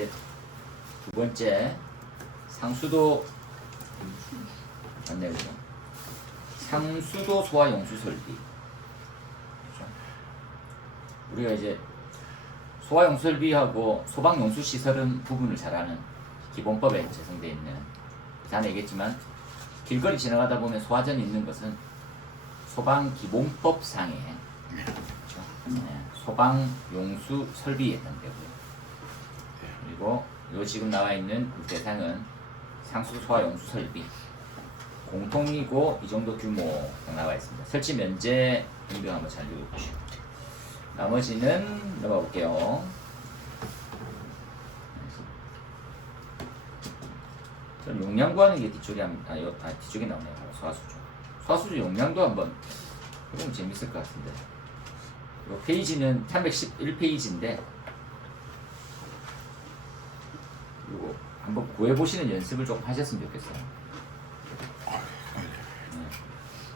이제 두 번째 상수도 맞네요. 그죠? 상수도 소화 용수 설비. 그죠? 우리가 이제 소화 용수 설비하고 소방 용수 시설은 구분을 잘하는 기본법에 제정되어 있는 다 얘기했지만 길거리 지나가다 보면 소화전이 있는 것은 소방 기본법상의 그렇죠? 네, 소방 용수 설비에 해당되고요. 그리고 요 지금 나와 있는 대상은 상수 소화 용수 설비 공통이고 이 정도 규모가 나와 있습니다. 설치 면제 변경 한번 잘 읽어보시고 나머지는 넘어가 볼게요. 전 용량 구하는 게 뒤쪽에 뒤쪽에 나오네요. 소화수조. 소화수조 용량도 한번 해보면 재밌을 것 같은데. 이 페이지는 311페이지인데 이거 한번 구해보시는 연습을 조금 하셨으면 좋겠어요.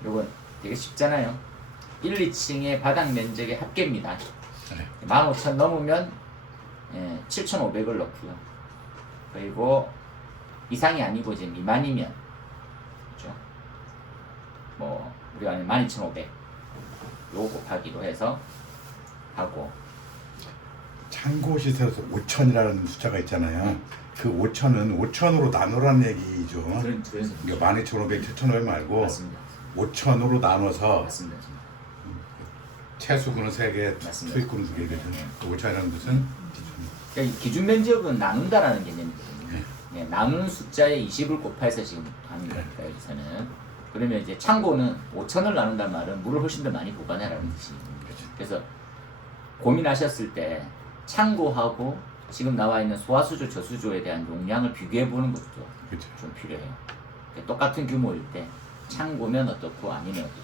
이건 되게 쉽잖아요. 1, 2층의 바닥 면적의 합계입니다. 15,000 넘으면 7,500을 넣고요. 그리고 이상이 아니고 이제 미만이면 그렇죠? 뭐 우리가 아는 12,500 요 곱하기로 해서 하고 창고 시설에서 5천이라는 숫자가 있잖아요. 그 5천은 5천으로 나누라는 얘기죠. 그래서 그러니까 12,500, 7,500 말고 맞습니다. 5천으로 나눠서 맞습니다. 채수군은 3개, 맞습니다. 수익군은 2개거든요. 그 5천이라는 뜻은 그러니까 이 기준 면적은 나눈다라는 개념이거든요. 네, 나누는 숫자에 20을 곱해서 지금 하는 거니까 여기서는 그러면 이제 창고는 5천을 나눈단 말은 물을 훨씬 더 많이 보관해라는 뜻입니다. 그래서 고민하셨을 때 창고하고 지금 나와 있는 소화수조, 저수조에 대한 용량을 비교해 보는 것도 그렇죠. 좀 필요해요. 똑같은 규모일 때 창고면 어떻고 아니면 어떻고.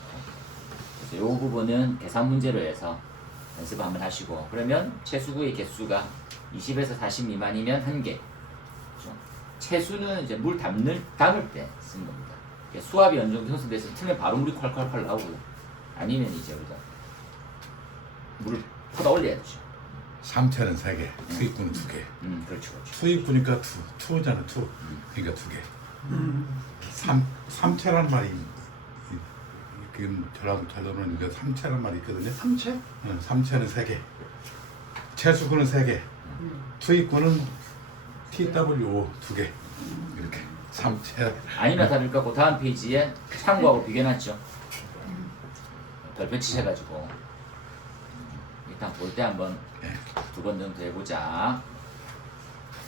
그래서 이 부분은 계산 문제로 해서 연습 한번 하시고 그러면 채수구의 개수가 20에서 40 미만이면 1개. 그렇죠? 채수는 이제 물 담을 때 쓰는 겁니다. 수압이 어느 정도 형성돼서 틀면 바로 물이 콸콸콸 나오고요. 아니면 이제 우리가 물을 퍼다 올려야 되죠. 3천은 3개, 수익군은 2개. 그렇죠, 그렇죠. 수익구니까 투잖아, 투. 그러니까 2개. 3채라는 말이 지금 전라도는 이제 3채라는 말이 있거든요. 3채? 응, 3채는 3개. 채수구는 3개. 투입구는 TWO 2개. 이렇게 3채. 아니나 다를까 그 다음 페이지에 창고하고 비교해놨죠. 별표 치셔가지고 일단 볼 때 한번 두 번 정도 해보자.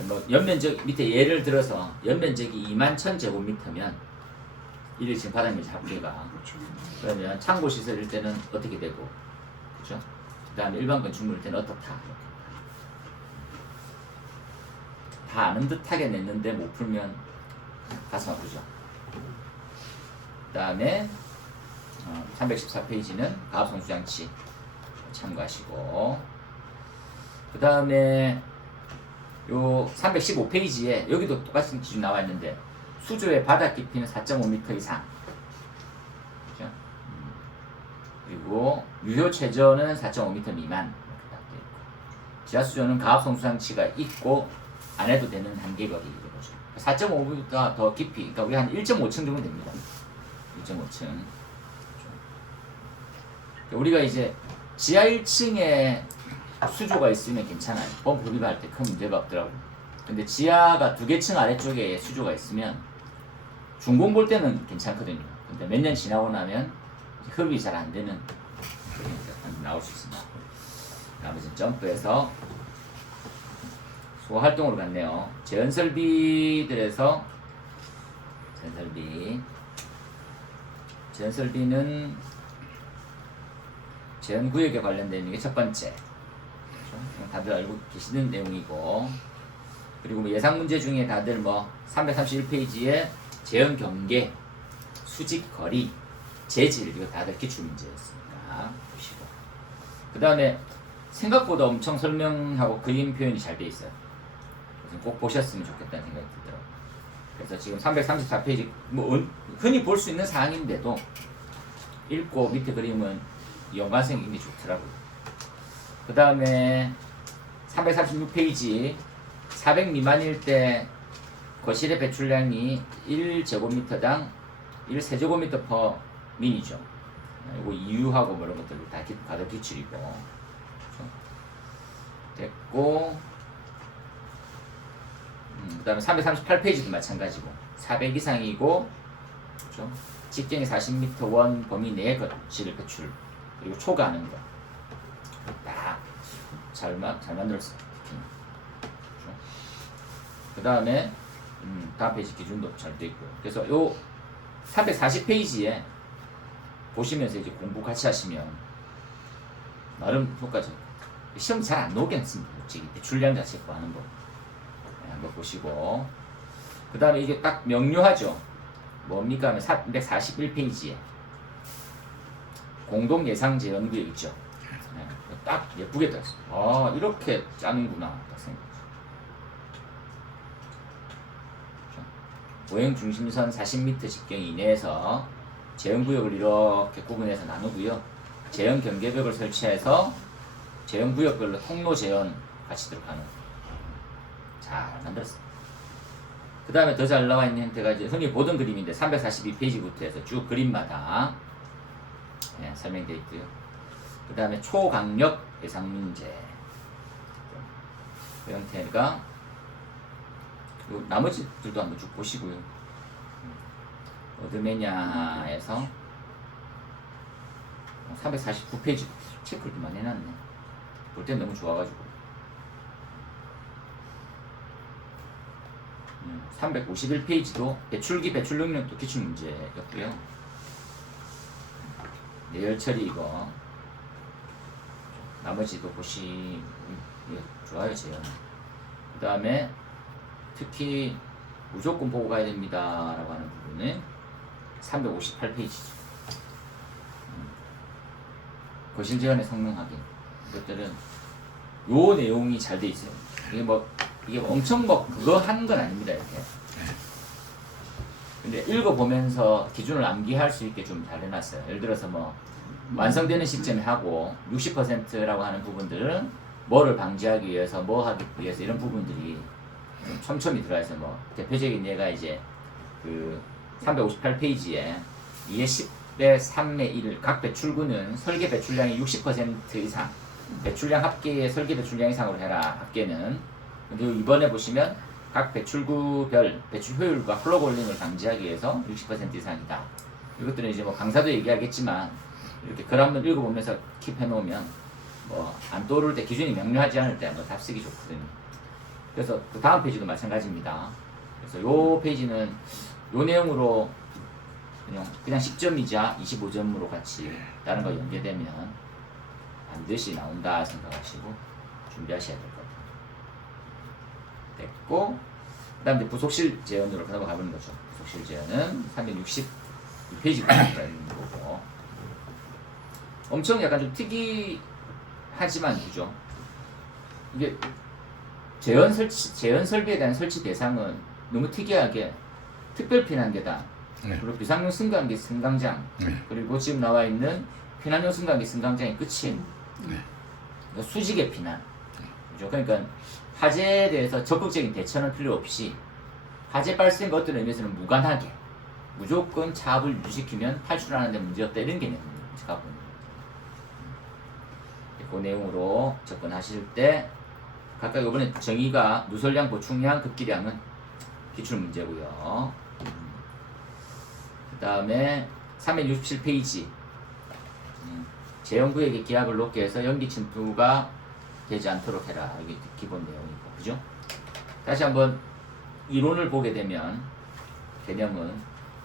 뭐 연면적 밑에 예를 들어서 연면적이 21,000제곱미터면 이게 지금 바닥면적 합계가 그러면 창고 시설일 때는 어떻게 되고 그렇죠? 그 다음에 일반 건축물일 때는 어떻다 다 아는 듯하게 냈는데 못 풀면 가슴 아프죠. 그 다음에 314페이지는 가압성수장치 참고하시고 그 다음에 요 315페이지에 여기도 똑같은 기준 나와 있는데 수조의 바닥 깊이는 4.5m 이상 그렇죠? 그리고 유효 최저는 4.5m 미만 이렇게 딱 되어 있고 지하수조는 가압성수장치가 있고 안 해도 되는 한계거리 4.5보다 더 깊이 그러니까 우리 한 1.5층 정도 됩니다. 1.5층 우리가 이제 지하 1층에 수조가 있으면 괜찮아요. 펌프 흡입할 때 큰 문제가 없더라고요. 근데 지하가 2개 층 아래쪽에 수조가 있으면 준공 볼 때는 괜찮거든요. 근데 몇 년 지나고 나면 흡입이 잘 안 되는 그런 게 나올 수 있습니다. 나머지는 점프해서 소화 활동으로 갔네요. 제연설비들에서 제연설비는 제연구역에 관련된 게 첫 번째. 그렇죠? 다들 알고 계시는 내용이고 그리고 뭐 예상 문제 중에 다들 뭐 331페이지에 제연 경계, 수직 거리, 재질 이거 다들 기출 문제였으니까 보시고 그 다음에 생각보다 엄청 설명하고 그림 표현이 잘 돼 있어요. 그래서 꼭 보셨으면 좋겠다는 생각이 들더라고요. 그래서 지금 334페이지 뭐 흔히 볼 수 있는 사항인데도 읽고 밑에 그림은 연관성이 굉장히 좋더라고요. 그 다음에 336페이지 400 미만일 때 거실의 배출량이 1제곱미터당 1세제곱미터 퍼 민이죠. 이거 이유하고 뭐 이런 것들을 다 가득 기출이고. 그렇죠? 됐고, 그 다음에 338페이지도 마찬가지고 400 이상이고, 그렇죠? 직경이 40m 원 범위 내의 거실 배출, 그리고 초과하는 거 딱 잘 만들었어요. 그렇죠? 그 다음에 다음 페이지 기준도 잘 돼 있고요. 그래서 요 340페이지에 보시면서 이제 공부 같이 하시면 나름 효과적. 시험 잘 안 나오긴 했습니다. 솔직히 배출량 자체 구하는 거 한번 보시고, 그 다음에 이게 딱 명료하죠. 뭡니까 하면 341페이지에 공동 예상 재원 구역 있죠. 네, 딱 예쁘게 땄어요. 아, 이렇게 짜는구나 딱 생각했어요. 보행 중심선 40m 직경 이내에서 재원 구역을 이렇게 구분해서 나누고요. 재원 경계벽을 설치해서 재원 구역별로 통로 재원 같이 들어가는 잘 만들었어요. 그 다음에 더 잘 나와 있는 형태가 이제 흔히 보던 그림인데 342페이지부터 해서 쭉 그림마다 설명되어 있고요. 그 다음에 초강력 예상 문제 그 형태가 나머지들도 한번 쭉 보시고요. 어드메냐에서 349페이지 체크를 좀 많이 해놨네. 볼 땐 너무 좋아가지고 351페이지도 배출기 배출 능력도 기출 문제였고요. 내열 처리 이거 나머지도 보시면 좋아요. 재현. 그 다음에 특히 무조건 보고 가야 됩니다 라고 하는 부분은 358페이지죠. 거실 재현의 성능 확인. 이것들은 요 내용이 잘 돼 있어요. 이게 엄청 그거 하는 건 아닙니다. 이렇게. 근데 읽어보면서 기준을 암기할 수 있게 좀 잘 해놨어요. 예를 들어서 완성되는 시점에 하고 60%라고 하는 부분들은 뭐를 방지하기 위해서 뭐 하기 위해서 이런 부분들이 좀 촘촘히 들어가 있어요. 대표적인 예가 이제 그 358페이지에 2의 10의 3의 1 각 배출구는 설계 배출량의 60% 이상 배출량 합계의 설계 배출량 이상으로 해라. 합계는. 근데 이번에 보시면 각 배출구별 배출 효율과 플러그올림을 방지하기 위해서 60% 이상이다. 이것들은 이제 강사도 얘기하겠지만 이렇게 글 한번 읽어보면서 킵해 놓으면 안 떠오를 때 기준이 명료하지 않을 때 답 쓰기 좋거든요. 그래서 그 다음 페이지도 마찬가지입니다. 그래서 요 페이지는 요 내용으로 그냥 10점이자 25점으로 같이 다른 거 연계되면 반드시 나온다 생각하시고 준비하셔야 될 것 같아요. 됐고, 그 다음 이제 부속실 재현으로 넘어가보는 거죠. 부속실 재현은 362페이지가 있는 거고, 엄청 약간 좀 특이하지만 그죠? 이게 재현 설비에 대한 설치 대상은 너무 특이하게 특별 피난계단, 그리고 비상용 승강기 승강장, 그리고 지금 나와 있는 피난용 승강기 승강장이 끝이에요. 그러니까 수직의 피난. 그죠? 그러니까 화재에 대해서 적극적인 대처는 필요 없이 화재 발생과 어떤 의미에서는 무관하게 무조건 차압을 유지시키면 탈출하는 데 문제없다 이런 개념을 갖고 있는 거죠. 그 내용으로 접근하실 때 각각 이번에 정의가 누설량, 보충량, 급기량은 기출 문제고요. 그 다음에 367페이지 재연구역의 기압을 높게 해서 연기 침투가 되지 않도록 해라. 이게 기본 내용이고, 그죠? 다시 한번 이론을 보게 되면 개념은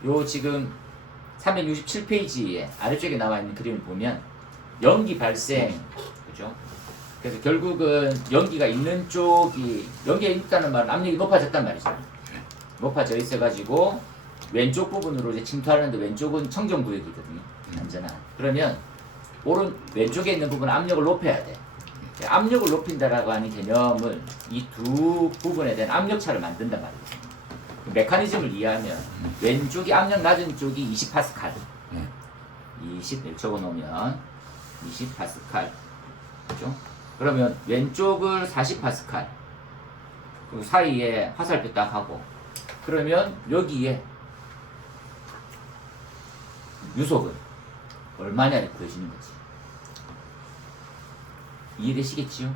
요 지금 367페이지에 아래쪽에 나와 있는 그림을 보면 연기 발생, 그죠? 그래서 결국은 연기가 있는 쪽이 연기가 있다는 말은 압력이 높아졌단 말이죠. 높아져 있어가지고 왼쪽 부분으로 이제 침투하는데 왼쪽은 청정구역이거든요. 안전한. 그러면 왼쪽에 있는 부분은 압력을 높여야 돼. 압력을 높인다라고 하는 개념을 이 두 부분에 대한 압력차를 만든단 말이에요. 그 메커니즘을 이해하면 왼쪽이 압력 낮은 쪽이 20파스칼 20 적어놓으면 20파스칼 그죠? 그러면 왼쪽을 40파스칼 그 사이에 화살표 딱 하고 그러면 여기에 유속은 얼마냐를 구해주는 거지. 이해되시겠지요?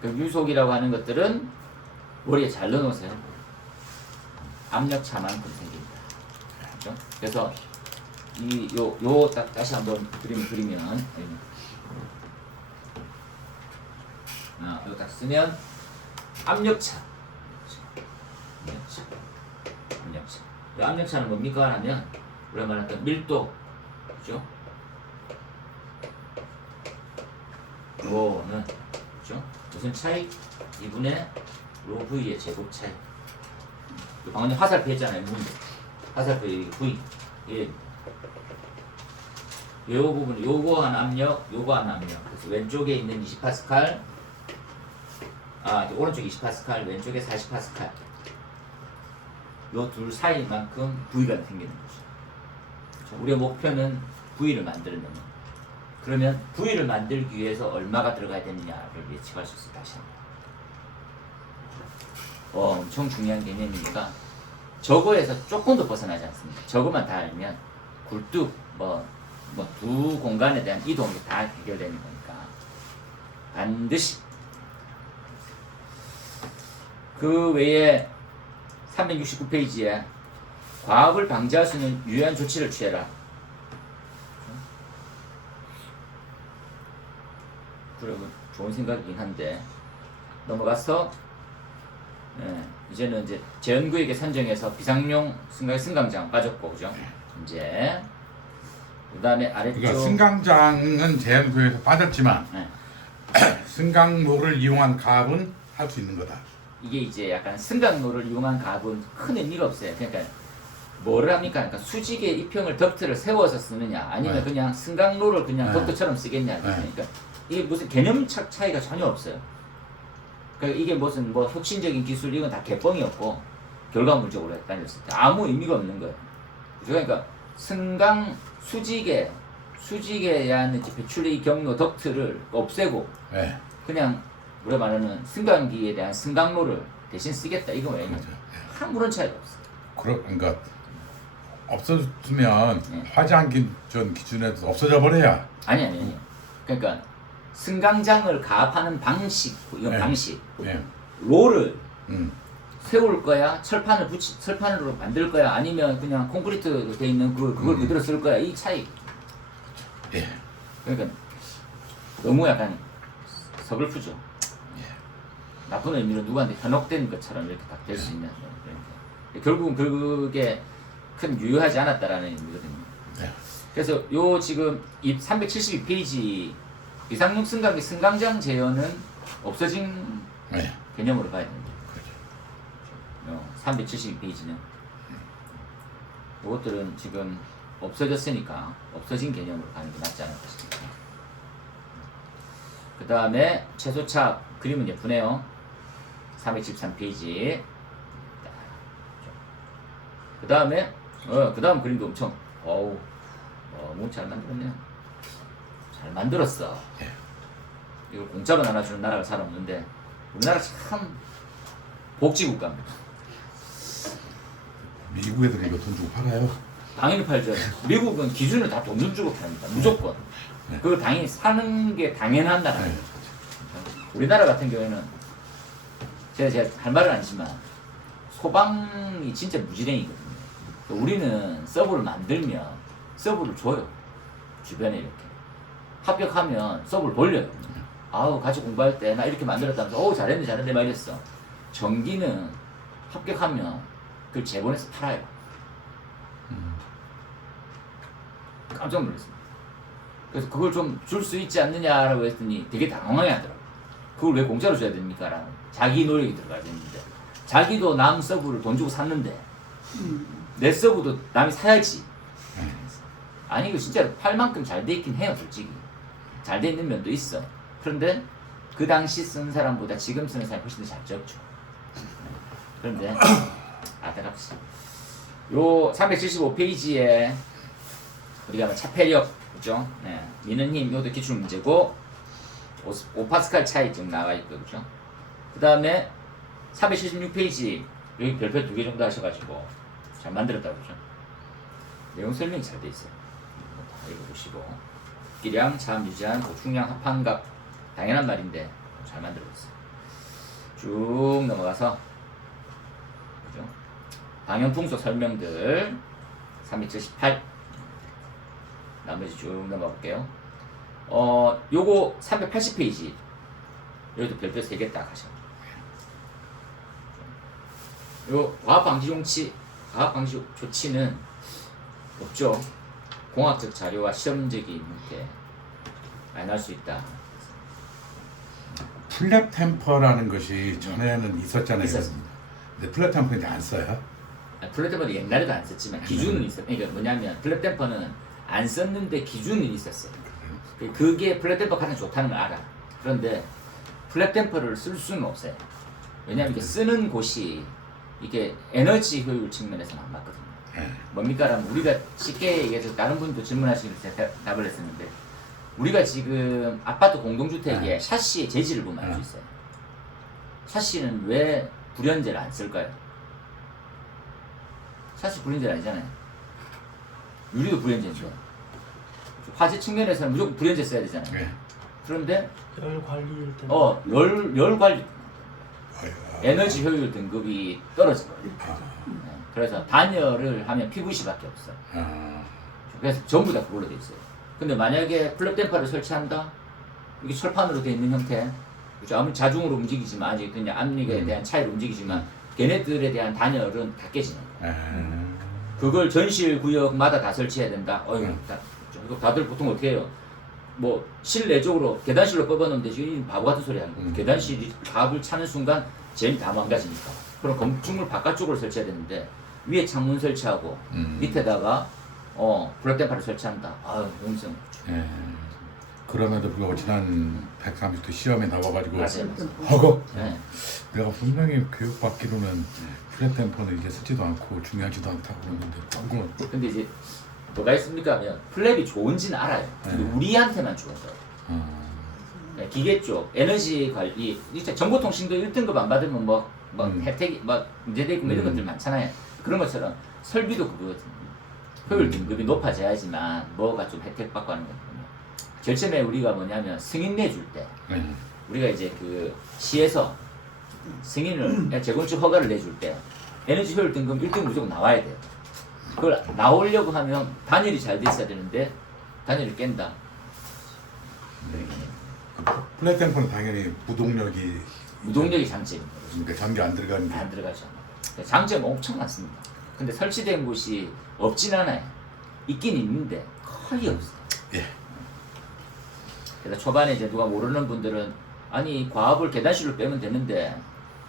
그 유속이라고 하는 것들은 머리에 잘 넣어놓으세요. 압력차만큼 생깁니다. 그렇죠? 그래서 딱 다시 한번 그리면 이거 딱 쓰면 압력차. 이 압력차는 뭡니까 하면 우리가 말했던 밀도, 그죠? 로는 그죠? 무슨 차이? 2분의 로 V의 제곱 차이. 방금 화살표 했잖아요. 문제. 화살표 V. 예. 요 부분, 요거 한 압력, 요거 한 압력. 그래서 왼쪽에 있는 20파스칼, 오른쪽 20파스칼, 왼쪽에 40파스칼. 요 둘 사이만큼 V가 생기는 거죠. 우리의 목표는 V를 만드는 거예요. 그러면 V를 만들기 위해서 얼마가 들어가야 되느냐를 예측할 수 있어요. 다시 한번. 엄청 중요한 개념이니까 저거에서 조금 더 벗어나지 않습니다. 저거만 다 알면 굴뚝 두 공간에 대한 이동이 다 해결되는 거니까 반드시. 그 외에 369페이지에 과업을 방지할 수 있는 유효한 조치를 취해라. 그리고 좋은 생각이긴 한데 넘어가서 이제는 이제 재연구에게 선정해서 비상용 승강장 빠졌고, 그죠? 이제 그 다음에 아래쪽 그러니까 승강장은 제한구에서 빠졌지만 승강로를 이용한 가압은 할 수 있는 거다. 이게 이제 약간 승강로를 이용한 가압은 큰 의미가 없어요. 그러니까 뭐를 합니까? 그러니까 수직의 입형을 덕트를 세워서 쓰느냐, 아니면 그냥 승강로를 그냥 덕트처럼 쓰겠냐. 그러니까 이게 무슨 개념 차이가 전혀 없어요. 그러니까 이게 무슨 혁신적인 기술, 이건 다 개뻥이었고 결과물적으로 따졌을 때 아무 의미가 없는 거예요. 그러니까 승강 수직에 대한 배출의 경로 덕트를 없애고 그냥 우리가 말하는 승강기에 대한 승강로를 대신 쓰겠다, 이거 외에는 아무런 차이가 없어요. 그러니까 없어지면 화재안전 기준에도 없어져 버려야. 아니. 그러니까 승강장을 가압하는 방식, 이건 방식. 로를 세울 거야, 철판으로 만들 거야, 아니면 그냥 콘크리트 돼 있는 그걸 그대로 쓸 거야, 이 차이. 그러니까 너무 약간 서글프죠. 나쁜 의미로 누구한테 현혹된 것처럼 이렇게 딱 될 수 있는. 결국은 그게 큰 유효하지 않았다라는 의미거든요. 그래서 요 지금 372페이지 비상용 승강기 승강장 제어는 없어진 개념으로 봐야 됩니다. 372페이지는 이것들은 지금 없어졌으니까 없어진 개념으로 가는 게 낫지 않을까 싶습니다. 그 다음에 최소차 그림은 예쁘네요. 373페이지. 그 다음에 그 다음 그림도 엄청 너무 잘 만들었네요. 잘 만들었어. 이거 공짜로 나눠주는 나라가 잘 없는데 우리나라 참 복지국가입니다. 미국 애들이 이거 돈 주고 팔아요. 당연히 팔죠. 미국은 기준을 다 돈 주고 팝니다. 무조건. 그걸 당연히 사는 게 당연한 나라예요. 우리나라 같은 경우에는 제가 할 말은 아니지만 소방이 진짜 무지랭이거든요. 우리는 서브를 만들면 서브를 줘요. 주변에 이렇게. 합격하면 서브를 돌려요. 같이 공부할 때 나 이렇게 만들었다면서 잘했네 막 이랬어. 전기는 합격하면 그걸 재본해서 팔아요. 깜짝 놀랐습니다. 그래서 그걸 좀 줄 수 있지 않느냐라고 했더니 되게 당황해 하더라고요. 그걸 왜 공짜로 줘야 됩니까? 라는 자기 노력이 들어가야 되는데 자기도 남 서브를 돈 주고 샀는데 내 서브도 남이 사야지. 아니 이거 진짜로 팔 만큼 잘 돼 있긴 해요. 솔직히 잘 돼 있는 면도 있어. 그런데 그 당시 쓴 사람보다 지금 쓰는 사람이 훨씬 더 잘 적죠. 그런데 아다락시 요 375페이지에 우리가 차폐력, 그죠? 미는 힘, 요도 기출 문제고 5파스칼 차이 좀 나와 있고, 그죠? 그 다음에 376페이지 여기 별표 2개 정도 하셔가지고 잘 만들었다고 그러죠. 내용 설명이 잘 돼 있어요. 다 읽어보시고 기량, 참, 유지한, 고충량, 합한각 당연한 말인데 잘 만들어졌어요. 쭉 넘어가서 그죠? 방연풍속 설명들 378 나머지 쭉 넘어갈게요. 요거 380페이지 여기도 별표 3개 딱 하셔. 요 과학방지 조치는 없죠. 공학적 자료와 시험적인 문제 많이 날 수 있다. 플랫 템퍼라는 것이 전에는 있었잖아요. 있었습니다. 근데 플랫 템퍼 이제 안 써요? 플랫 템퍼는 옛날에도 안 썼지만 기준은 있었어요. 그러니까 뭐냐면 플랫 템퍼는 안 썼는데 기준은 있었어요. 그게 플랫 템퍼 가장 좋다는 걸 알아. 그런데 플랫 템퍼를 쓸 수는 없어요. 왜냐하면 이게 쓰는 곳이 이게 에너지 효율 측면에서는 안 맞거든요. 뭡니까라면 우리가 쉽게 얘기해서 다른 분도 질문하시면서 제가 답을 했었는데 우리가 지금 아파트 공동주택에 샤시의 재질을 보면 알 수 있어요. 샤시는 왜 불연제를 안 쓸까요? 샤시 불연제는 아니잖아요. 유리도 불연제인데 화재 측면에서는 무조건 불연제 써야 되잖아요. 그런데 열 관리일 때는 열 관리 에너지 효율 등급이 떨어져요. 그래서 단열을 하면 PVC밖에 없어. 그래서 전부 다 그걸로 돼 있어요. 근데 만약에 플랫 댐퍼를 설치한다? 이게 철판으로 돼 있는 형태, 그렇죠? 아무리 자중으로 움직이지만 아직 그냥 압력에 대한 차이로 움직이지만 걔네들에 대한 단열은 다 깨지는 거예요. 그걸 전실 구역마다 다 설치해야 된다. 이거 다들 보통 어떻게 해요? 뭐 실내적으로 계단실로 뽑아놓으면 되지. 이 바보 같은 소리 하는 거예요. 계단실이 갑을 차는 순간 재미 다 망가지니까. 그럼 건축물 바깥쪽으로 설치해야 되는데 위에 창문 설치하고 밑에다가 블랙 댐퍼를 설치한다. 용성. 그럼에도 불구하고 지난 130도 시험에 나와가지고 맞아요. 허걱. 네. 내가 분명히 교육받기로는 플랫 댐퍼는 이제 쓰지도 않고 중요하지도 않다고 그러는데 근데 이제 뭐가 있습니까 하면 플랩이 좋은지는 알아요. 근데 우리한테만 좋은 거예요. 네, 기계 쪽 에너지 관리, 진짜 정보통신도 1등급 안 받으면 뭐 혜택이 뭐 문제돼 있고 이런 것들 많잖아요. 그런 것처럼 설비도 그거거든요. 효율 등급이 높아져야지만 뭐가 좀 혜택 받고 하는 거거든요. 제일 처음에 우리가 뭐냐면 승인 내줄 때 우리가 이제 그 시에서 승인을 재건축 허가를 내줄 때 에너지 효율 등급 1등 무조건 나와야 돼요. 그걸 나오려고 하면 단열이 잘 돼 있어야 되는데 단열이 깬다. 플랫 댐퍼는 당연히 무동력이 장점입니다. 그러니까 전기 안 들어가는 게 안 들어가죠. 장점 엄청 많습니다. 근데 설치된 곳이 없진 않아요. 있긴 있는데 거의 없어요. 그래서 초반에 이제 누가 모르는 분들은 아니 과압을 계단실로 빼면 되는데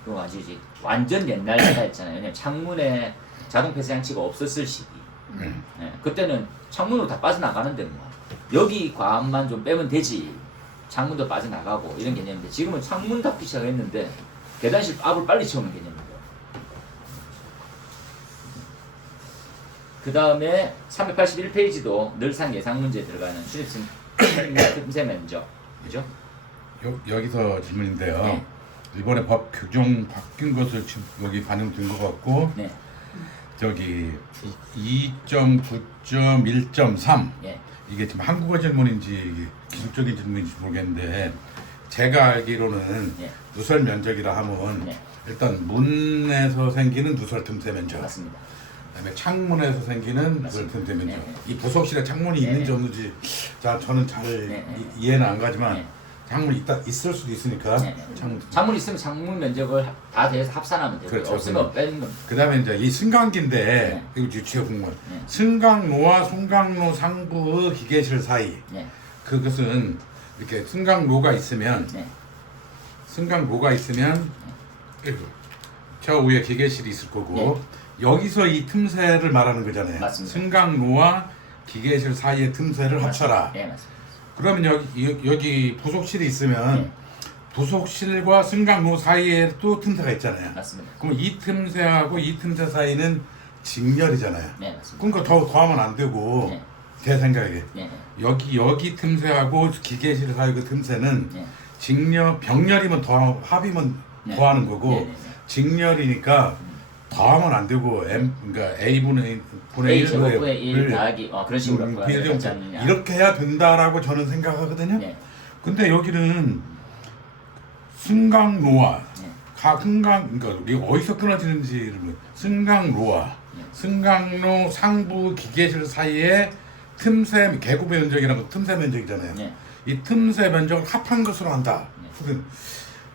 그거 아시지? 완전 옛날 스타일이잖아요. 왜냐면 창문에 자동 폐쇄 장치가 없었을 시기. 그때는 창문으로 다 빠져나가는데 뭐 여기 과압만 좀 빼면 되지. 창문도 빠져나가고 이런 개념인데 지금은 창문 닫기 시작했는데 계단실 압을 빨리 채우는 개념이에요. 그 다음에 381페이지도 늘상 예상 문제 들어가는 출입승 틈새 면적, 그죠? 여기서 질문인데요. 네. 이번에 법 규정 바뀐 것을 지금 여기 반영된 것 같고 네. 저기 2.9.1.3 예. 이게 지금 한국어 질문인지 이게 기술적인 질문인지 모르겠는데 제가 알기로는 예. 누설 면적이라 하면 네. 일단 문에서 생기는 누설 틈새 면적, 맞습니다. 그다음에 창문에서 생기는 누설 틈새 면적. 네. 이 부속실에 창문이 네. 있는지 없는지 저는 잘 네. 이해는 안 가지만 네. 창문이 있을 수도 있으니까 네. 창문 있으면 창문 면적을 다 대해서 합산하면 되고요. 그렇죠. 없으면 빼는 겁니다. 그다음에 이제 이 승강기인데 이거 유치해 본 건 네. 승강로와 승강로 상부의 기계실 사이 네. 그것은 이렇게 승강로가 있으면 네. 저 위에 기계실이 있을 거고 네. 여기서 이 틈새를 말하는 거잖아요. 맞습니다. 승강로와 기계실 사이의 틈새를 합쳐라. 네, 맞습니다. 그러면 여기 부속실이 있으면 부속실과 승강로 사이에 또 틈새가 있잖아요. 맞습니다. 그럼 이 틈새하고 이 틈새 사이는 직렬이잖아요. 네, 맞습니다. 그러니까 더하면 안 되고 네. 제 생각에 네. 여기 틈새하고 기계실 사이 그 틈새는 네. 병렬이면 합이면 네. 더하는 거고 네, 네, 네. 직렬이니까 더하면 안 되고 그러니까 A분의 A 제곱분의 1 1을 더하기 그런 식으로 비례 하지 않느냐. 이렇게 해야 된다라고 저는 생각하거든요. 네. 근데 여기는 승강로와 네. 그러니까 우리 어디서 끊어지는지를 승강로와 네. 승강로 상부 기계실 사이에 틈새 계급 면적이라는 거 틈새 면적이잖아요. 네. 이 틈새 면적을 합한 것으로 한다. 네. 그러면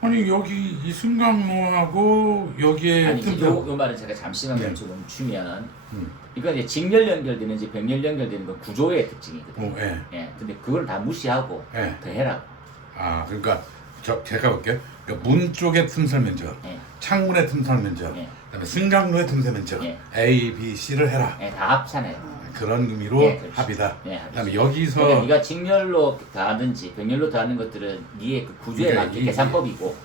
아니 여기 이 승강로하고 여기에 아니 틈새 요 말은 제가 잠시만 네. 멈추면 음. 이건 이제 직렬 연결되는지 병렬 연결되는 건 구조의 특징이거든요. 예. 예. 근데 그걸 다 무시하고 예. 더해라. 아 그러니까 제가 볼게요. 그러니까 문 쪽의 틈새 면적, 예. 창문의 틈새 면적, 예. 그다음에 승강로의 틈새 면적, 예. A, B, C를 해라. 예, 다 합산해요. 그런 의미로 예, 그렇죠. 합이다. 예, 합이죠. 그다음에 여기서 그러니까 네가 직렬로 더하든지 병렬로 더하는 것들은 네의 그 구조에 그러니까 맞게 이게- 계산법이고.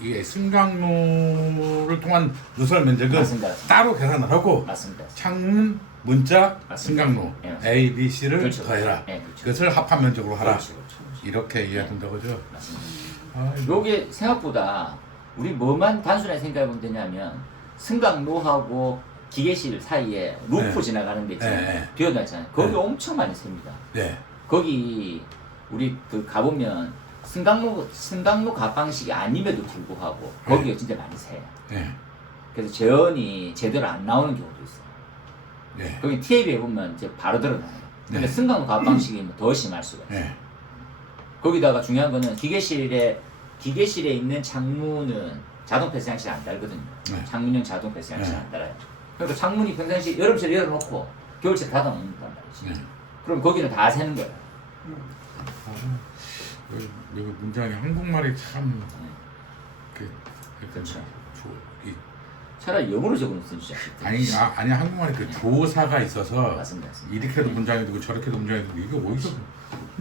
이게 승강로를 통한 누설 면적은 맞습니다. 따로 계산을 하고 맞습니다. 창문, 문짝, 맞습니다. 승강로 예. A, B, C를 그렇죠. 더해라. 예, 그렇죠. 그것을 합한 면적으로 하라. 그렇죠, 그렇죠. 이렇게 이해된다 그죠? 맞습니다. 아, 요게 생각보다 우리 뭐만 단순하게 생각해 보면 되냐면 승강로하고 기계실 사이에 루프 네. 지나가는 데 있잖아요. 네. 비어나잖아요. 거기 네. 엄청 많이 셉니다. 네. 거기 우리 그 가보면 승강로 가방식이 아님에도 불구하고 거기가 진짜 많이 새요. 네. 그래서 재현이 제대로 안 나오는 경우도 있어요. 네. 거기 TV에 보면 이제 바로 드러나요. 근데 네. 승강로 가방식이 더 심할 수가 있어요. 네. 거기다가 중요한 거는 기계실에 있는 창문은 자동 폐쇄장치를 안 달거든요. 네. 창문용 자동 폐쇄장치를 네. 안 달아요. 그러니까 창문이 평상시 여름철에 열어놓고 겨울철에 닫아놓는단 말이지. 네. 그럼 거기는 다 새는 거예요. 여기 문장에 한국말이 참 그렇죠. 이, 차라리 영어로 적어놓으면 진짜 쉽다. 아니 한국말에 그 조사가 있어서 맞습니다. 이렇게도 문장이 되고 저렇게도 문장이 되고 이게 어디서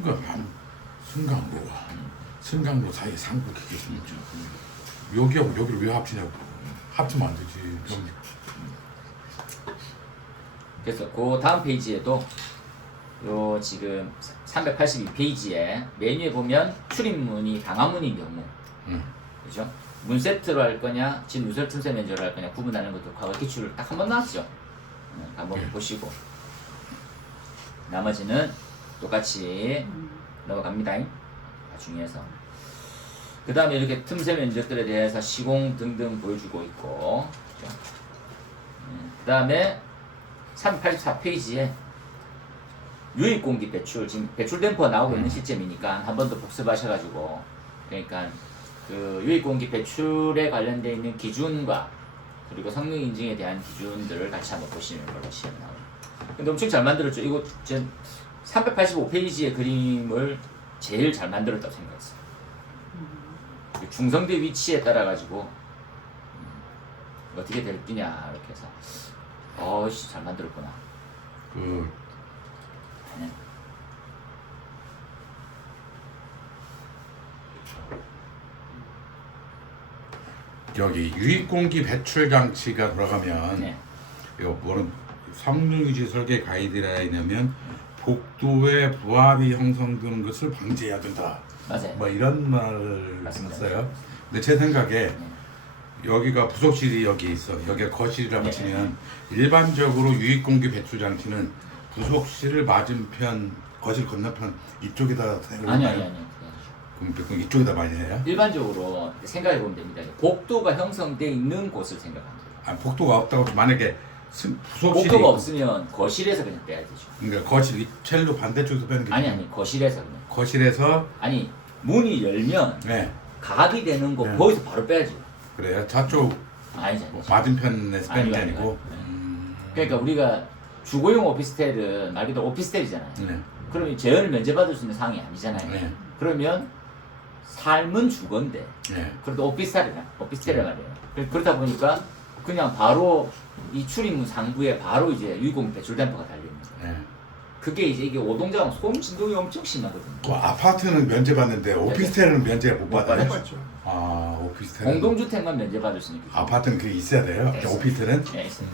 그러니까 승강로와 승강로 사이 상부 기계실 면적 여기하고 여기를 왜 합치냐고 합치면 안 되지. 그럼 그래서 그 다음 페이지에도 요 지금 382페이지에 메뉴에 보면 출입문이 방화문인 경우 그죠? 문 세트로 할 거냐, 진 누설 틈새 면적으로 할 거냐 구분하는 것도 과거 기출을 딱 한 번 나왔죠. 한번 예. 보시고 나머지는 똑같이 넘어갑니다. 나중에서 그 다음에 이렇게 틈새 면적들에 대해서 시공 등등 보여주고 있고 그 다음에 384페이지에 유입공기 배출, 지금 배출 댐퍼가 나오고 있는 시점이니까 한 번 더 복습하셔가지고 그러니까 그 유입공기 배출에 관련되어 있는 기준과 그리고 성능 인증에 대한 기준들을 같이 한번 보시는 걸로 시험 나옵니다. 근데 엄청 잘 만들었죠. 이거 제 385페이지의 그림을 제일 잘 만들었다고 생각했어요. 중성대 위치에 따라 가지고 어떻게 될 거냐 이렇게 해서 어씨 잘 만들었구나. 그 네. 여기 유입공기 배출 장치가 들어가면 네. 이거 뭐는 성능유지 설계 가이드라인이냐면 복도의 부합이 형성되는 것을 방지해야 된다. 맞아요. 뭐 이런 말을 맞습니다. 썼어요. 근데 제 생각에 네. 여기가 부속실이 여기 있어. 여기가 거실이라고 네. 치면 일반적으로 유입공기 배출 장치는 부속실을 맞은편 거실 건너편 이쪽에다 세우나요? 아니. 그럼 이쪽에다 많이 해요? 일반적으로 생각해 보면 됩니다. 복도가 형성돼 있는 곳을 생각합니다. 아, 복도가 없다고 만약에 부속실이 복도가 없으면 거실에서 그냥 빼야 되죠. 그러니까 거실 이 첼로 반대쪽에서 빼는 게 아니 거실에서 그냥. 거실에서 아니 문이 열면 네 가압이 되는 거 네. 거기서 바로 빼야죠. 그래요. 저쪽 아니죠. 맞은편에서 빼는 게 아니고 그러니까 우리가 주거용 오피스텔은 말 그대로 오피스텔이잖아요. 네. 그러면 재현을 면제받을 수 있는 상황이 아니잖아요. 네. 그러면 삶은 주거인데 네. 그래도 오피스텔이란 말이에요. 그렇다 보니까 그냥 바로 이 출입문 상부에 바로 이제 유공 배출 댐퍼가 달려있는 거예요. 네. 그게 이제 이게 오동자가 소음 진동이 엄청 심하거든요. 그 아파트는 면제받는데 오피스텔은 면제 못 받아요? 맞죠. 아 오피스텔은 공동주택만 면제받을 수 있는 규정. 아파트는 그게 있어야 돼요. 네, 있어요. 오피스텔은 네, 있어요.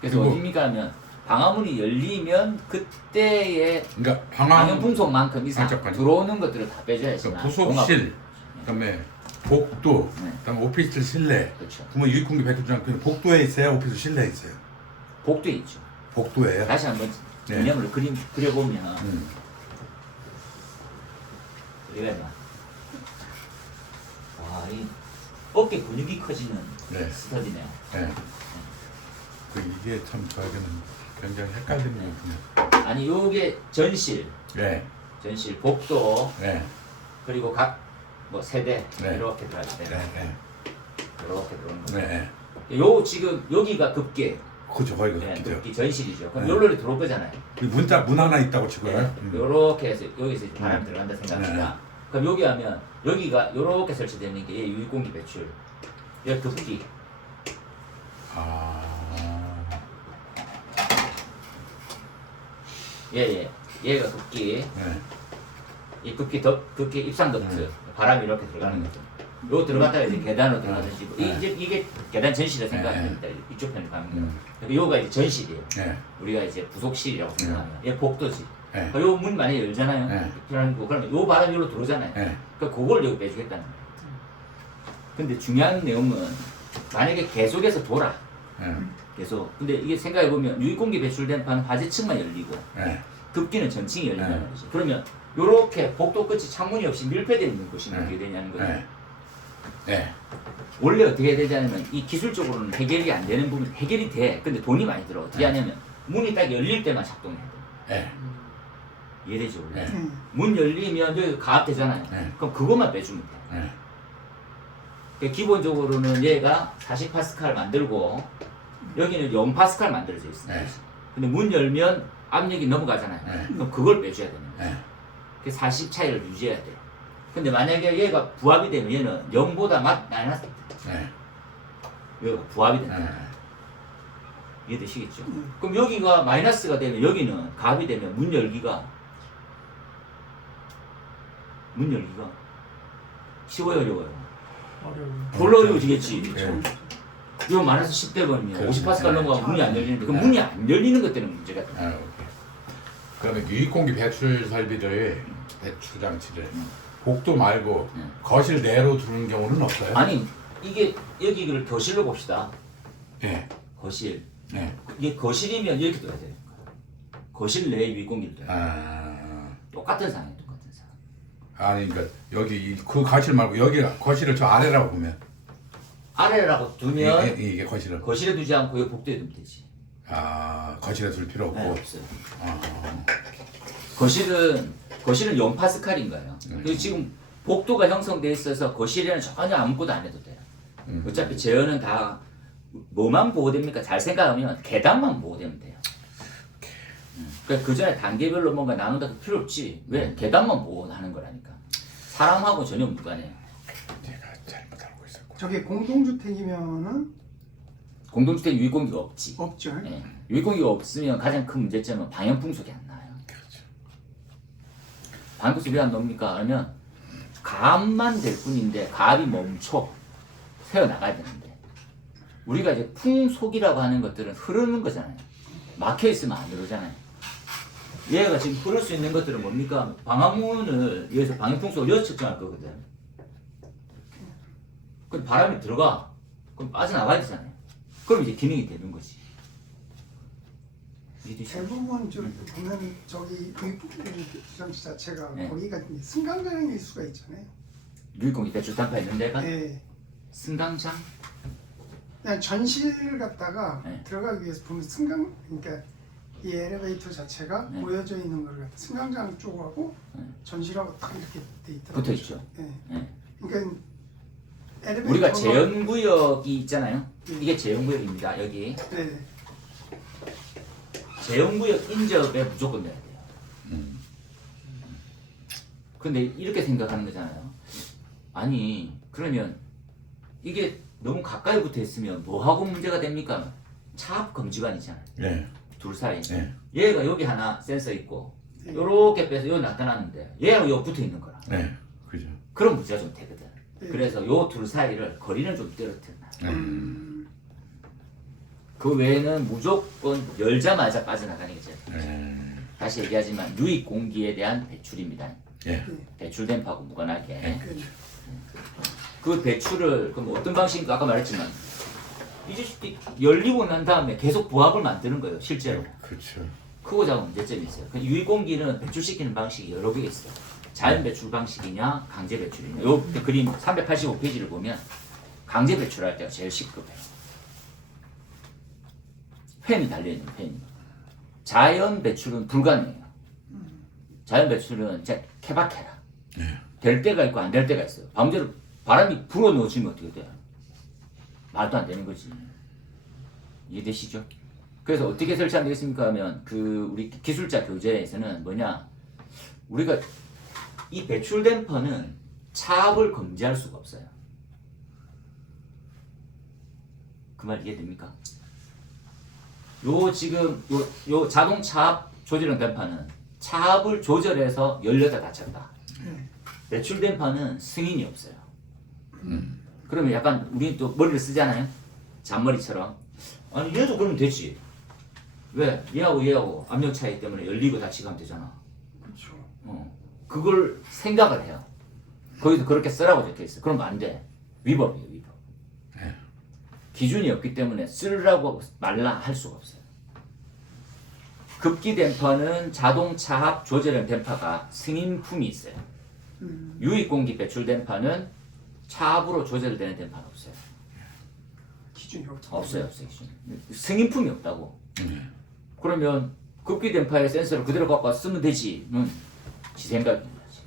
그래서 그리고- 어디입니까 하면 방화문이 열리면 그때의 그러니까 방염 풍속만큼 이상 잠깐만요. 들어오는 것들을 다 빼줘야지. 그 부속실 그다음에 복도, 네. 그다음 오피스텔 실내. 그렇죠. 그러면 유익공기 배출장 그 복도에 있어요, 오피스 실내에 있어요. 복도에 있죠. 복도에요. 다시 한번 네. 개념을 그려보면 우리가 와, 이 어깨 근육이 커지는 네. 스터디네요. 네. 이게 참 저에게는 굉장히 헷갈리는 부분이에요. 아니 요게 전실, 네. 전실, 복도 네. 그리고 각 뭐 세대 네. 이렇게 들어갈 때 네. 네. 이렇게 들어오는 거죠. 네. 요 지금 여기가 급계, 그죠, 거기가 네, 그죠. 급기 전실이죠. 그럼 네. 요로리 들어올 거잖아요. 문 하나 있다고 치고요. 네. 요렇게 해서 여기서 이제 바람이 들어간다 생각합니다. 네. 그럼 여기 하면 여기가 요렇게 설치되는 게 유익공기 배출. 여기 급기. 예. 얘가 급기. 네. 이 급기 입상 덕트. 바람이 이렇게 들어가는 거죠. 요 들어갔다가 이제 계단으로 들어가든지 이게 계단 전실이라 생각하면 됩니다. 이쪽 편을 가면. 요가 이제 전실이에요. 네. 우리가 이제 부속실이라고 생각하면 얘 복도지. 네. 요 문 만약에 열잖아요. 네. 필요한 거 그러면 요 바람이 여기로 들어오잖아요. 네. 그러니까 그걸 여기 빼주겠다는 거예요. 근데 중요한 내용은 만약에 계속해서 돌아. 네. 계속. 근데 이게 생각해 보면 유익공기 배출된 판은 화재층만 열리고 네. 급기는 전층이 열린단 네. 말이죠. 그러면 요렇게 복도 끝이 창문이 없이 밀폐되어 있는 곳이 네. 어떻게 되냐는 거예요. 네. 네. 원래 어떻게 되냐면 이 기술적으로는 해결이 안 되는 부분 해결이 돼. 근데 돈이 많이 들어. 어떻게 하냐면 문이 딱 열릴 때만 작동해야 돼. 네. 이해되죠? 원래? 네. 문 열리면 여기 가압되잖아요. 네. 그럼 그것만 빼주면 돼. 네. 그러니까 기본적으로는 얘가 40파스칼 만들고 여기는 0파스칼 만들어져 있습니다. 네. 근데 문 열면 압력이 넘어가잖아요. 네. 그럼 그걸 빼줘야 되는 거예요. 네. 그 40 차이를 유지해야 돼요. 근데 만약에 얘가 부합이 되면 얘는 0보다 마이너스 네. 얘가 부합이 된다. 네. 이해되시겠죠? 그럼 여기가 마이너스가 되면 여기는 갑이 되면 문 열기가 쉬워요, 어려워요? 어려운. 별로 어려워지겠지. 네. 이거 마이너스 10대 번이면 그렇죠. 50파스칼 네. 넘어가면 문이 안 열리는데 그 네. 문이 안 열리는 것 때문에 문제가 돼. 아, 오케이. 그러면 유익공기 배출 설비를 배출 장치를 복도 말고 거실 내로 두는 경우는 없어요? 아니 이게 여기를 거실로 봅시다. 네. 거실. 네. 이게 거실이면 이렇게 둬야 돼요. 거실 내에 유익공기를 둬야 돼요. 똑같은 상황이에요. 똑같은 상황. 아니 그러니까 여기 그 거실 말고 여기가 거실을 저 아래라고 보면 아래라고 두면 이게 거실을 거실에 두지 않고 여기 복도에 두면 되지. 거실에 둘 필요 없고 네, 없어요. 아, 거실은 0파스칼인 거예요. 그리고 지금 복도가 형성돼 있어서 거실에는 전혀 아무것도 안 해도 돼요. 어차피 제어는 다 뭐만 보호됩니까? 잘 생각하면 계단만 보호되면 돼요. 그러니까 그 전에 단계별로 뭔가 나눈다 그 필요 없지. 왜? 계단만 보호하는 거라니까. 사람하고 전혀 무관해요. 제가 잘못 알고 있었고 저게 공동주택이면은 공동주택 유익공기가 없지. 없죠. 예. 유익공기가 없으면 가장 큰 문제점은 방역풍속이 안 나요. 그렇죠. 방역풍속이 왜 안 나옵니까? 그러면 가압만 될 뿐인데 가압이 멈춰 새어나가야 되는데 우리가 이제 풍속이라고 하는 것들은 흐르는 거잖아요. 막혀 있으면 안 흐르잖아요. 얘가 지금 흐를 수 있는 것들은 뭡니까? 방화문을 위해서 방역풍속을 여기 측정할 거거든. 그럼 바람이 들어가. 그럼 빠져나가야 되잖아요. 그럼 이제 기능이 되는 거지. 이해되시죠? 대부분 좀 보면 저기 유익장치 자체가 네. 거기가 이제 승강장일 수가 있잖아요. 유익공기 배출 단파 있는 데가 예. 승강장? 그냥 전실 갖다가 네. 들어가기 위해서 보면 그러니까 이 엘리베이터 자체가 네. 모여져 있는 걸 승강장 쪽하고 네. 전실하고 딱 이렇게 돼 있더라고요. 붙어 있죠. 예. 네. 그러니까 엘리베이터가 우리가 제형구역이 있잖아요. 네. 이게 제형구역입니다. 여기 네. 제형구역 인접에 무조건 내야 돼요. 근데 이렇게 생각하는 거잖아요. 아니 그러면 이게 너무 가까이 붙어 있으면 뭐하고 문제가 됩니까? 차압 검지관이잖아요. 네. 둘 사이. 네. 얘가 여기 하나 센서 있고 네. 요렇게 빼서 여기 나타나는데 얘하고 여기 붙어 있는 거라. 네. 그죠. 그런 문제가 좀 되거든. 네. 그래서 요 둘 사이를 거리는 좀 떨어뜨려. 음. 그 외에는 무조건 열자마자 빠져나가는 거죠. 네. 다시 얘기하지만 유익 공기에 대한 배출입니다. 예. 배출된 파고 무관하게. 그 그 배출을 그럼 어떤 방식인가 아까 말했지만 이제 열리고 난 다음에 계속 부합을 만드는 거예요 실제로. 그렇죠. 크고자 문제점이 있어요. 그 유입공기는 배출시키는 방식이 여러 개 있어요. 자연 배출 방식이냐 강제 배출이냐. 요 그림 385페이지를 보면 강제 배출할 때가 제일 시급해요. 팬이 달려있는 팬이. 자연 배출은 불가능해요. 자연 배출은 진짜 케바케라. 네. 될 때가 있고 안 될 때가 있어요. 방대로 바람이 불어 넣어지면 어떻게 돼요? 말도 안 되는 거지. 이해되시죠? 그래서 어떻게 설치하면 되겠습니까 하면 그 우리 기술자 교재에서는 뭐냐 우리가 이 배출 댐퍼는 차압을 금지할 수가 없어요. 그 말 이해됩니까? 요 지금 요 자동 차압 조절형 댐퍼는 차압을 조절해서 열렸다 닫혔다. 배출 댐퍼는 승인이 없어요. 그러면 약간 우리 또 머리를 쓰잖아요. 잔머리처럼. 아니 얘도 그러면 되지. 왜? 얘하고 압력 차이 때문에 열리고 닫히고 하면 되잖아. 그렇죠. 그걸 생각을 해요. 거기도 그렇게 쓰라고 적혀 있어. 그러면 안 돼. 위법이에요, 위법. 네. 기준이 없기 때문에 쓰라고 말라 할 수가 없어요. 급기 댐퍼는 자동 차압 조절형 댐퍼가 승인품이 있어요. 유입 공기 배출 댐퍼는 차압으로 조절되는 댐퍼는 없어요. 기준이 없어요, 기준. 승인품이 없다고. 네. 그러면 급기 댐퍼의 센서를 그대로 갖고 와서 쓰면 되지. 지 생각인 거지.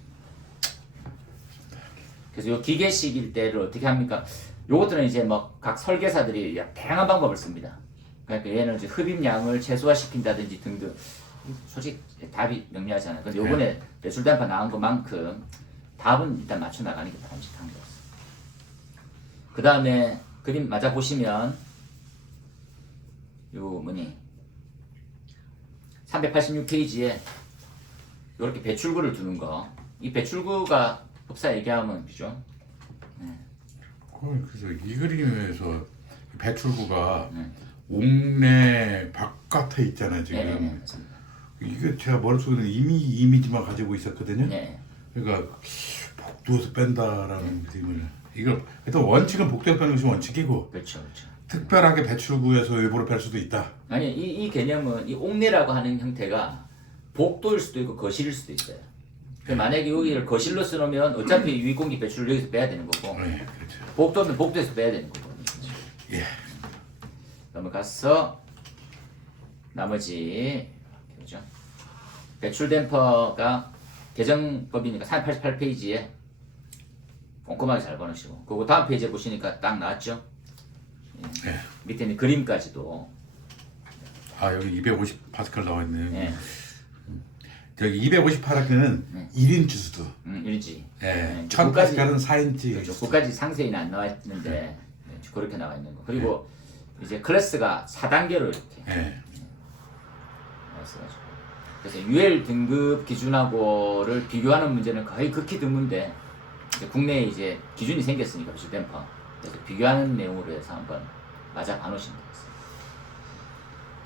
그래서 요 기계식일 때를 어떻게 합니까? 요것들은 이제 뭐 각 설계사들이 다양한 방법을 씁니다. 그러니까 얘는 이제 흡입량을 최소화시킨다든지 등등. 솔직히 답이 명료하잖아요. 근데 요번에 배출 댐퍼 나온 것만큼 답은 일단 맞춰 나가는 게 바람직한 거였어. 그 다음에 그림 맞아 보시면 요 뭐니 386페이지에 이렇게 배출구를 두는 거. 이 배출구가 법사 얘기하면 그죠? 그래서 이 그림에서 배출구가 네. 옥내 바깥에 있잖아요 지금. 네, 맞습니다. 이게 제가 머릿속에는 이미지만 가지고 있었거든요. 네. 그러니까 복도에서 뺀다라는 그림을 이걸 일단 원칙은 복도에서 빼는 것이 원칙이고 그렇죠, 그렇죠. 특별하게 배출구에서 외부로 뺄 수도 있다. 아니 이 개념은 이 옥내라고 하는 형태가 복도일 수도 있고 거실일 수도 있어요. 만약에 여기를 거실로 써놓으면 어차피 유입공기 배출을 여기서 빼야 되는 거고 네, 그렇죠. 복도는 복도에서 빼야 되는 거고. 예. 넘어가서 나머지 그죠? 배출 댐퍼가 개정법이니까 388페이지에 꼼꼼하게 잘 보시고 그리고 다음 페이지에 보시니까 딱 나왔죠? 예. 네. 밑에는 그림까지도 아 여기 250 파스칼 나와 있네요. 예. 여기 250 파스칼은 1인치 수도. 일지. 예. 1000 파스칼은 4인치. 그렇죠. 그까지 상세히는 안 나와 있는데 네, 그렇게 나와 있는 거. 그리고 이제 클래스가 4단계로 이렇게 예. 나와 있어가지고 그래서 UL 등급 기준하고를 비교하는 문제는 거의 극히 드문데 이제 국내에 이제 기준이 생겼으니까 배출 댐퍼 그래서 비교하는 내용으로 해서 한번 맞아 봐놓으시면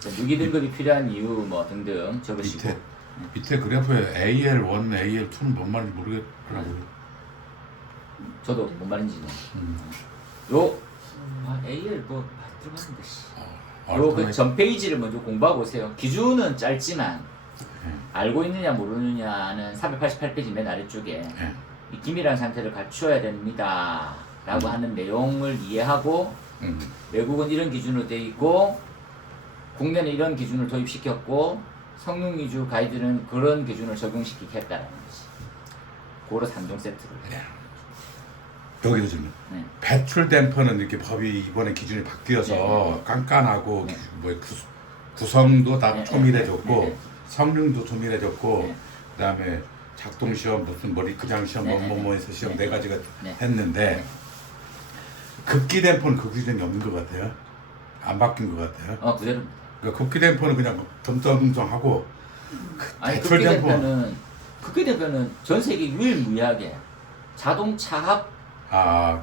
되겠습니다. 무기 등급이 필요한 이유 뭐 등등 적으시고 밑에 그래프에 AL1, AL2는 뭔 말인지 모르겠더라고요. 저도 뭔 말인지는 AL 뭐 들어봤는데 요그 전 페이지를 먼저 공부하고 오세요. 기준은 짧지만 알고 있느냐 모르느냐는 388페이지 맨 아래쪽에 이 기밀한 상태를 갖추어야 됩니다 라고 하는 내용을 이해하고 외국은 이런 기준으로 되어 있고 국내는 이런 기준을 도입시켰고 성능 위주 가이드는 그런 기준을 적용시키겠다라는 거지. 그거 3종 세트를. 여기도 지금 배출 댐퍼는 이렇게 법이 이번에 기준이 바뀌어서 깐깐하고 뭐 구성도 다 조밀해졌고 성능도 조밀해졌고 그다음에 작동 시험 무슨 머리 그냥 시험 뭐뭐뭐해서 시험 4가지가 했는데 급기 댐퍼는 그 기준이 없는 것 같아요. 안 바뀐 것 같아요. 그대로. 그러니까 급기 댐퍼는 그냥 덤덤덤하고 아니 배출 급기 댐퍼는 전 세계 유일무이하게 자동 차압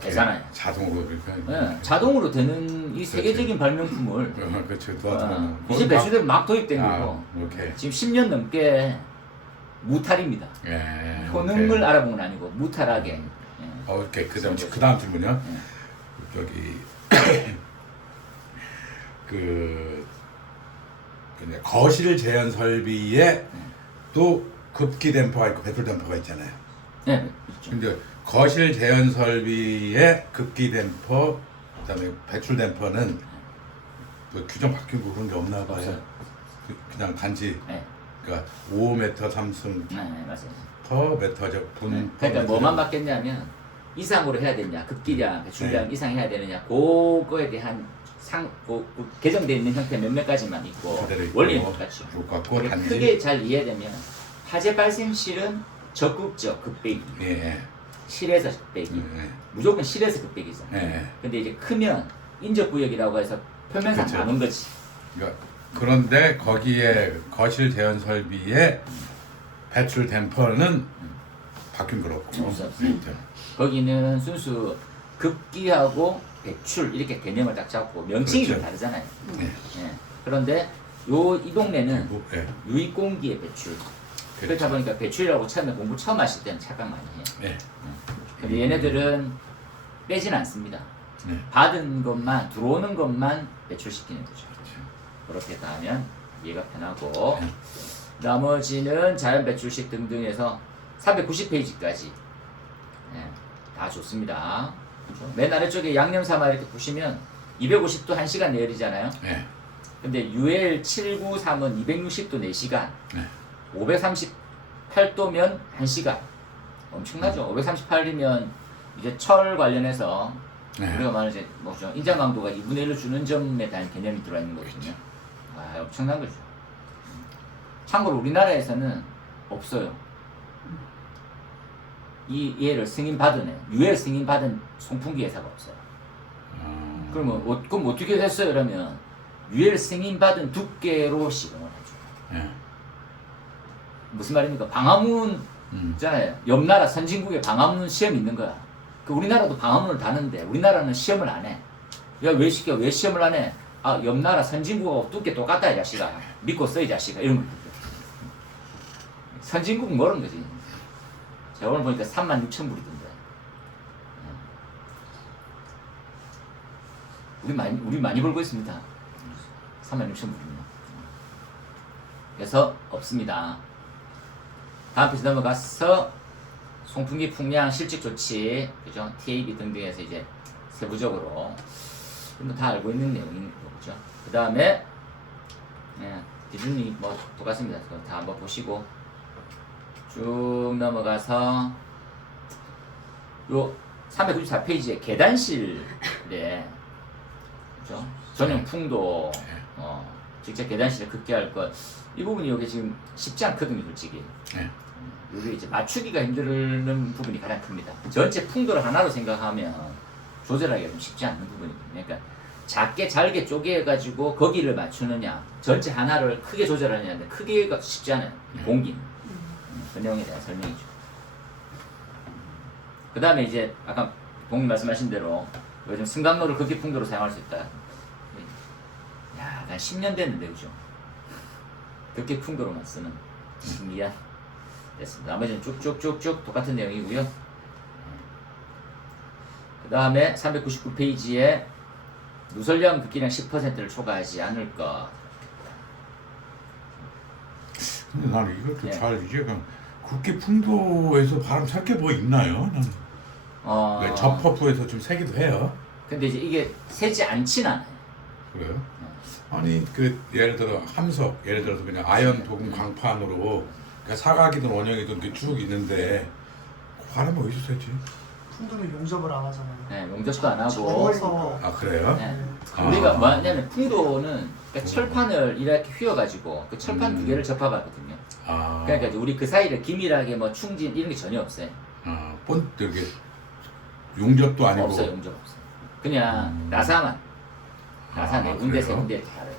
되잖아요. 자동으로 그러니까. 자동으로 되는 이 세계적인 발명품을 그렇죠. 이제 배출되면 막 도입된 거고 지금 10년 넘게 무탈입니다. 효능을 알아본 건 아니고 무탈하게 오케이. 그다음 질문이요. 네. 저기 그냥 거실 제한 설비에 또 급기 댐퍼가 있고 배출 댐퍼가 있잖아요. 네, 있죠. 근데 거실 제한 설비에 급기 댐퍼, 그다음에 배출 댐퍼는 뭐 규정 바뀐 거 그런 게 없나 봐요. 없어요. 그냥 단지 네, 그러니까 5m 삼승 네, 맞아요. 퍼 메터죠. 분. 그러니까 뭐만 바뀌었냐면 이상으로 해야 되냐, 급기량, 배출량 네. 이상 해야 되느냐, 그거에 대한 개정되어 있는 형태 몇몇 가지만 있고 그대로 있고, 원리는 똑같죠. 똑같고 단지 크게 잘 이해되면 화재 발생실은 적극적 급배기, 예. 실에서 급배기, 예. 무조건 실에서 급배기잖아. 예. 근데 이제 크면 인접구역이라고 해서 표면상 그쵸. 나눈 거지. 그러니까 그런데 거기에 거실 제한 설비에 배출 댐퍼는 바뀐 건 없고. 없어요. 거기는 순수 급기하고 배출 이렇게 개념을 딱 잡고 명칭이 좀 그렇죠. 다르잖아요. 예. 예. 그런데 이 동네는 뭐, 예. 유입 공기의 배출. 그렇다 그렇죠. 보니까 배출이라고 처음에 공부 처음 하실 때는 착각 많이 해요. 예. 근데 얘네들은 빼진 않습니다. 네. 받은 것만 들어오는 것만 배출시키는 거죠. 그렇게 다 하면 이해가 편하고 네. 나머지는 자연 배출식 등등해서 390페이지까지 다 좋습니다. 그렇죠? 맨 아래쪽에 양념 삼아 이렇게 보시면 250도 1시간 내열이잖아요. 예. 근데 UL 793은 260도 4시간, 네. 538도면 1시간. 엄청나죠? 538이면 이제 철 관련해서 네. 우리가 말하는 이제 뭐죠? 인장 강도가 2분의 1로 주는 점에 대한 개념이 들어가 있는 거거든요. 아, 엄청난 거죠. 참고로 우리나라에서는 없어요. 이 얘를 승인받은 애, UL 승인받은 송풍기 회사가 없어요. 그러면 그럼 어떻게 됐어요? 그러면 UL 승인받은 두께로 시공을 해줘요. 예. 무슨 말입니까? 방화문 있잖아요. 옆 나라 선진국에 방화문 시험이 있는 거야. 그 우리나라도 방화문을 다는데 우리나라는 시험을 안 해. 야, 왜 시켜? 왜 시험을 안 해? 아, 옆 나라 선진국하고 두께 똑같다, 이 자식아. 믿고 써, 이 자식아. 이런 거. 선진국은 모르는 거지. 제가 오늘 보니까 36,000불이던데. 우리 많이 벌고 있습니다. 36,000불이면. 그래서 없습니다. 다음 페이지 넘어가서 송풍기 풍량 실직 조치, 그죠? TAB 등등에서 이제 세부적으로 다 알고 있는 내용인 거죠. 그 다음에 기준이 뭐 똑같습니다. 그거 다 한번 보시고 쭉 넘어가서 요 394페이지에 계단실에 그죠? 전용 풍도 직접 계단실에 급기할 것 이 부분이 여기 지금 쉽지 않거든요, 솔직히. 예. 여기 이제 맞추기가 힘든 부분이 가장 큽니다. 전체 풍도를 하나로 생각하면 조절하기가 좀 쉽지 않은 부분이거든요. 그러니까 작게 잘게 쪼개가지고 거기를 맞추느냐, 전체 하나를 크게 조절하느냐인데 크게가 쉽지 않아요. 공기는. 그 내용에 대한 설명이죠. 그 다음에 이제 아까 동님 말씀하신 대로 요즘 승강로를 극기 풍도로 사용할 수 있다. 야, 한 10년 됐는데, 그죠? 극기 풍도로만 쓰는 신기한 됐습니다. 나머지는 쭉쭉쭉쭉 똑같은 내용이고요. 그 다음에 399페이지에 누설량 극기량 10%를 초과하지 않을 것. 근데 나는 이것도 예. 잘 이해가. 국기 풍도에서 바람 쐴게 뭐 있나요? 나는. 저 퍼프에서 좀 세기도 해요. 근데 이제 이게 세지 않진 않아요. 그래요? 아니 그 예를 들어 함석, 예를 들어서 그냥 아연 도금 광판으로 그러니까 사각이든 원형이든 이렇게 쭉 있는데 바람이 어디서 세지? 풍도는 용접을 안 하잖아요. 네, 용접도 안 하고. 접어서 아 그래요? 네. 아. 우리가 뭐냐면 풍도는 그러니까 철판을 이렇게 휘어가지고 그 철판 두 개를 접합하거든요. 아, 그러니까 이제 우리 그 사이를 기밀하게 뭐 충진 이런 게 전혀 없어요. 본 이렇게 용접도 아니고. 없어요, 용접 없어요. 그냥 나사만. 나사 네 군데 세 그래요? 군데 다 알아요.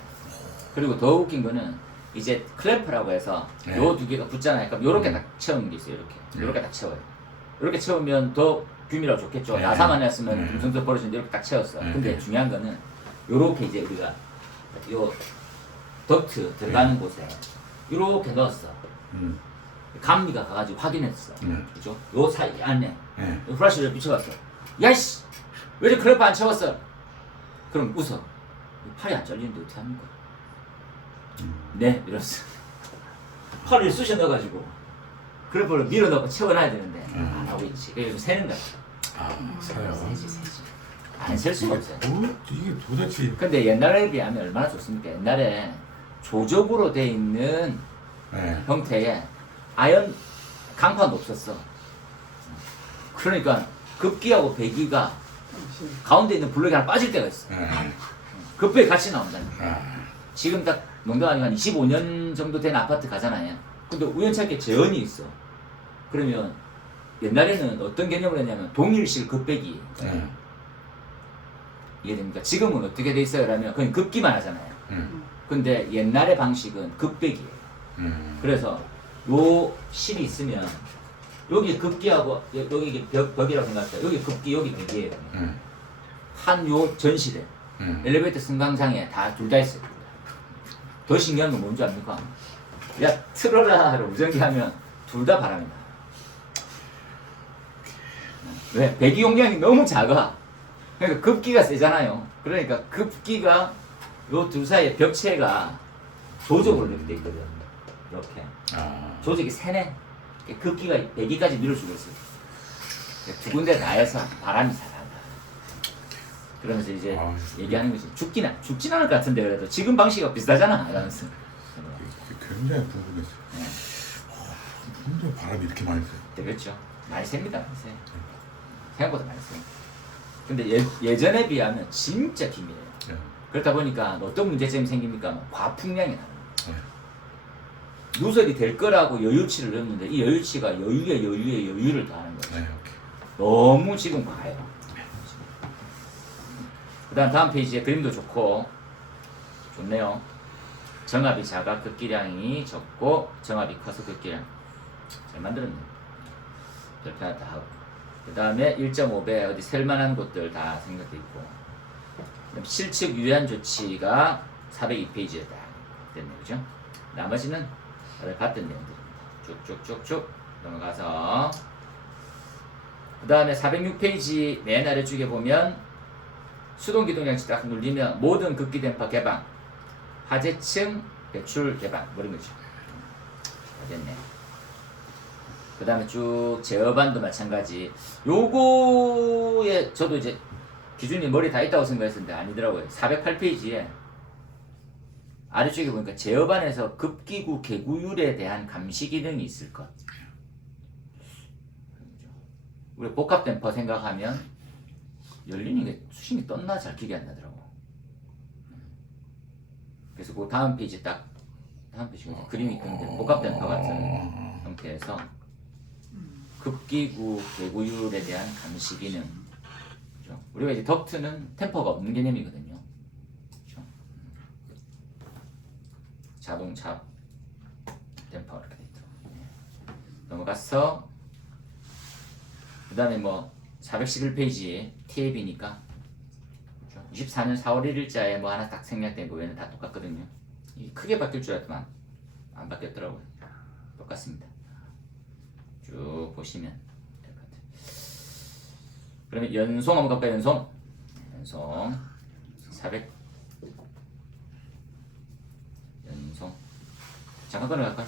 그리고 더 웃긴 거는 이제 클램프라고 해서 네. 요 두 개가 붙잖아요. 그럼 요렇게 딱 채우는 게 있어요. 요렇게 딱 채워요. 요렇게 채우면 더 규밀하고 좋겠죠. 네. 나사만 했으면 네. 금성도 버려지는데 이렇게 딱 채웠어. 네. 근데 중요한 거는 요렇게 이제 우리가 요 덕트 들어가는 곳에 요렇게 넣었어. 감리가 가가지고 확인했어. 네. 그죠? 요 사이 안에 네. 플래시를 비춰봤어. 야이씨! 왜 이렇게 클래프 안 채웠어? 그럼 웃어. 팔이 안 잘리는데 어떻게 합니까? 네, 이랬어. 팔을 쑤셔 넣어가지고 클래프를 밀어 넣고 채워놔야 되는데 안 하고 있지. 그래서 새는 거야. 사요. 세지. 안 셀 수가 없어요. 이게 도대체. 근데 옛날에 비하면 얼마나 좋습니까? 옛날에 조적으로 돼 있는 네. 형태의 아연 강판도 없었어. 그러니까 급기하고 배기가 가운데 있는 블록이 하나 빠질 때가 있어. 네. 급배에 같이 나온다는 거야. 아, 지금 딱 농담 아니고 한 25년 정도 된 아파트 가잖아요. 근데 우연찮게 재현이 있어. 그러면 옛날에는 어떤 개념을 했냐면 동일식 급배기. 네. 이해됩니까? 지금은 어떻게 돼 있어요? 라면 그냥 급기만 하잖아요. 음. 근데 옛날의 방식은 급배기예요. 그래서 요 실이 있으면 여기 급기하고 여기 이게 벽이라고 생각해요. 여기 급기 여기 배기예요. 한 요 전실에 엘리베이터 승강장에 다 둘 다 있어요. 더 신기한 건 뭔지 압니까? 야 틀어라를 무전기 하면 둘 다 바람이 나. 왜? 배기 용량이 너무 작아. 그러니까 급기가 세잖아요. 그러니까 급기가 요 둘 사이의 벽체가 조적으로 이렇게 돼 있거든. 이렇게. 아, 조직이 세네. 급기가 배기까지 밀어주고 있어요. 두 군데 다 해서 바람이 잘 난다. 그러면서 이제 얘기하는 거지. 죽진 않을 것 같은데 그래도 지금 방식과 비슷하잖아. 이러면서. 굉장히 궁금했어요. 근데 바람이 이렇게 많이 세. 네, 그렇죠. 많이 셉니다. 많이 세. 생각보다 많이 세. 근데 예전에 비하면 진짜 기밀해요. 네. 그렇다 보니까 어떤 문제점이 생깁니까? 뭐 과풍량이 나는 거예요. 네. 누설이 될 거라고 여유치를 넣는데 이 여유치가 여유에 여유를 더하는 거예요. 네, 오케이. 너무 지금 과해요. 그 다음 페이지에 그림도 좋고 좋네요. 정압이 작아 급기량이 적고 정압이 커서 급기량 잘 만들었네요. 별표 하나 다 하고 그 다음에 1.5배 어디 셀만한 곳들 다 생각돼 있고 그럼 실측 유의한 조치가 402페이지에 딱 됐네요. 그죠? 나머지는 다들 봤던 내용들입니다. 쭉쭉쭉쭉 넘어가서 그 다음에 406페이지 맨 아래쪽에 보면 수동기동장치 딱 눌리면 모든 급기電波 개방 화재층 배출 개방 뭐 이런 거죠. 됐네. 그 다음에 쭉 제어반도 마찬가지. 요거에 저도 이제 기준이 머리 다 있다고 생각했었는데 아니더라고요. 408페이지에 아래쪽에 보니까 제어반에서 급기구 개구율에 대한 감시 기능이 있을 것. 우리 복합댐퍼 생각하면 열리는 게 수심이 떴나 잘 기억이 안 나더라고. 그래서 그 다음 페이지 그림이 있던데 복합댐퍼 같은 형태에서 급기구 개구율에 대한 감시 기능. 그죠? 우리가 이제 덕트는 템퍼가 없는 개념이거든요. 그죠? 자동차 댐퍼 이렇게 돼 있더라고요. 넘어가서 그 다음에 뭐 411페이지 TAB니까 24년 4월 1일자에 뭐 하나 딱 생략된 거 외에는 다 똑같거든요. 이게 크게 바뀔 줄 알았더만 안 바뀌었더라고요. 똑같습니다. 쭉 보시면 될 것 같아요. 그러면 연송 한번 가볼까요? 연송 400 연송 잠깐 끊어갈까요?